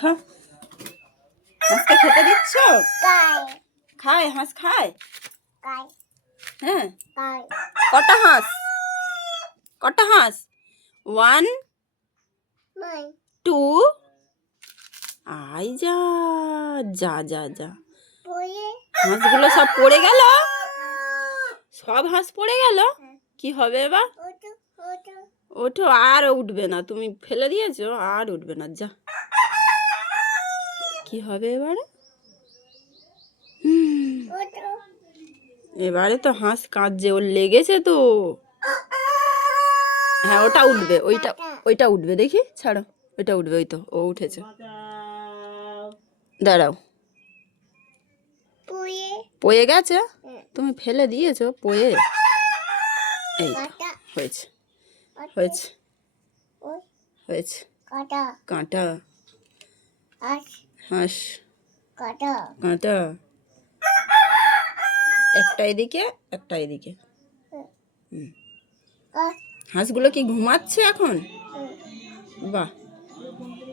খা। হাঁসকে খেতে দিচ্ছ? খায়, হাঁস খায়? হ্যাঁ। কটা হাঁস? কটা হাঁস? 1 2 আই যা যা যা যা হাঁসগুলো সব পড়ে গেল। সব হাঁস পড়ে গেল। কি হবে এবার? ওঠো, আর উঠবে না। তুমি ফেলে দিয়েছো, আর উঠবে না। যা, কি হবে এবারে? এবারে তো হাঁস কাঁদছে, ওর লেগেছে তো। হ্যাঁ, ওটা উঠবে। ওইটা উঠবে, দেখি ছাড়ো। ওইটা উঠবে। ওই তো ও উঠেছে। দাঁড়াও। পয়ে গেছে? তুমি ফেলে দিয়েছো পয়ে? এই তো হয়েছে, হয়েছে, হয়েছে। কাঁটা হাঁস, কাঁটা একটা এদিকে, একটা এদিকে। হাঁসগুলো কি ঘুমাচ্ছে এখন? বাহ।